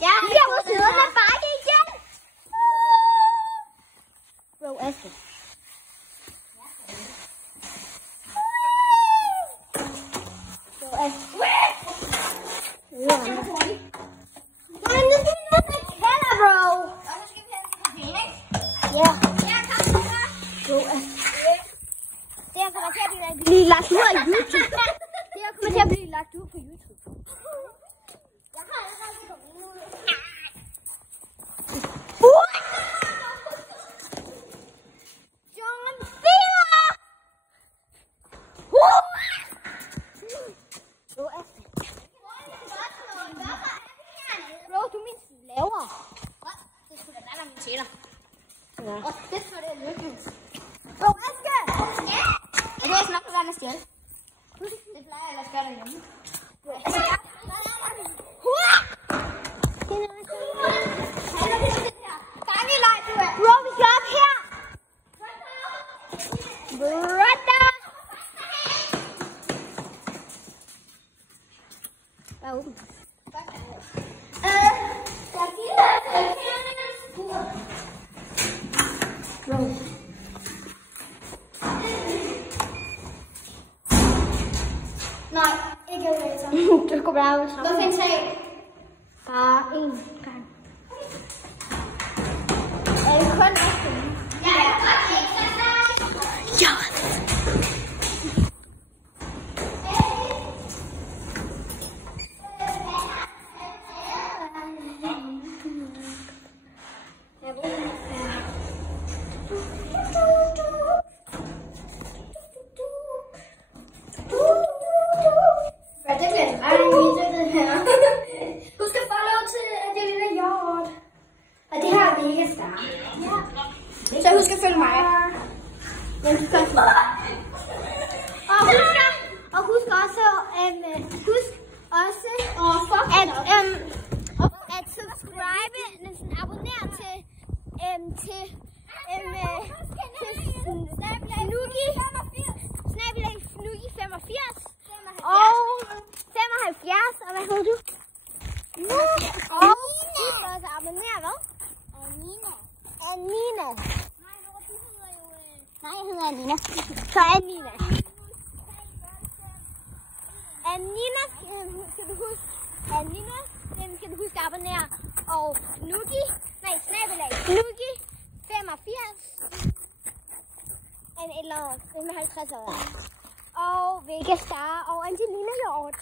Jeg har fået siddet med bakke igen. Bro, Aske. Bro, Aske. Blive lagt ud af YouTube. Det her kommer til at blive lagt ud på YouTube. Jeg har allerede kommet ud. John Filler! Bro, du er min slaver. Det skulle da være min tjener. Og det for det lykkedes. Bro, Aske! Ja! Og det er snart på vandet stjæl. Det plejer jeg ellers gøre derhjemme. Bro, vi skal op her! Brother! Hvad er åbent? Bro. Nej, ikke elevator. Du går bare ud. Hvad findes her? Bare en gang. Er det kun efter? Ja. Ja. Husk at follow til Adelina Hjort. Og det her er mega start. Ja. Så husk at følge mig. Og husk også at subscribe, næsten abonnere til Snugi 85 og 75, og hvad hedder du? Og husk også at abonnere, hvad? Anina. Nej, jeg hedder Anina. Så Anina. Anina skal du huske. Anina, den skal du huske at abonnere. Og Snugi 85. Eller 50 år. Og Vega Star og Angelina Hjort.